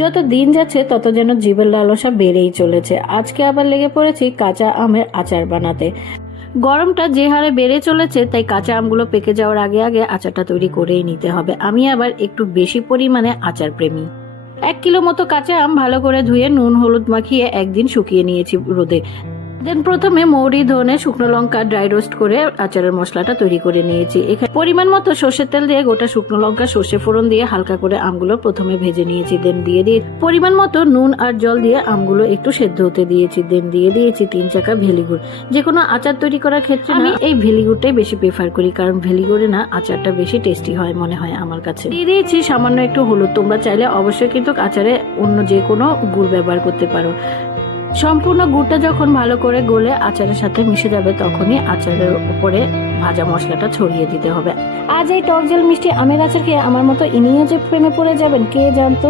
যত দিন যাচ্ছে তত যেন জীবের লালসা বেড়েই চলেছে। আজকে আবার লেগে পড়েছি কাঁচা আমের আচার বানাতে। গরমটা যে হারে বেড়ে চলেছে তাই কাঁচা আমগুলো পেকে যাওয়ার আগে আগে আচারটা তৈরি করেই নিতে হবে। আমি আবার একটু বেশি পরিমাণে আচার প্রেমী। 1 কিলো মতো কাঁচা আম ভালো করে ধুয়ে নুন হলুদ মাখিয়ে একদিন শুকিয়ে নিয়েছি রোদে। দেন প্রথমে মৌরি ধনে শুকনো লঙ্কা ড্রাই রোস্ট করে আচারের মশলাটা তৈরি করে নিয়েছি। এখানে পরিমাণ মতো সর্ষের তেল দিয়ে গোটা শুকনো লঙ্কা সর্ষে ফোড়ন দিয়ে হালকা করে আমগুলো প্রথমে ভেজে নিয়েছি। দেন দিয়ে পরিমাণ মতো নুন আর জল দিয়ে আমগুলো একটু সেদ্ধ হতে দিয়েছি। দেন দিয়ে দিয়েছি 3 চাকা ভেলিগুড়। যে কোনো আচার তৈরি করার ক্ষেত্রে আমি এই ভেলিগুড়টাই বেশি প্রেফার করি, কারণ ভেলিগুড়ে না আচারটা বেশি টেস্টি হয় মনে হয় আমার কাছে। দিয়ে দিয়েছি সামান্য একটু হলুদ। তোমরা চাইলে অবশ্যই কিন্তু আচারে অন্য যে কোনো গুড় ব্যবহার করতে পারো। সম্পূর্ণ গুড়টা যখন ভালো করে গলে আচারের সাথে মিশে যাবে তখনই আচারের উপরে ভাজা মশলাটা ছড়িয়ে দিতে হবে। আজ এই টক ঝাল মিষ্টি আমের আচার খেয়ে আমার মতো ইনিও যে প্রেমে পড়ে যাবেন কে জানতো।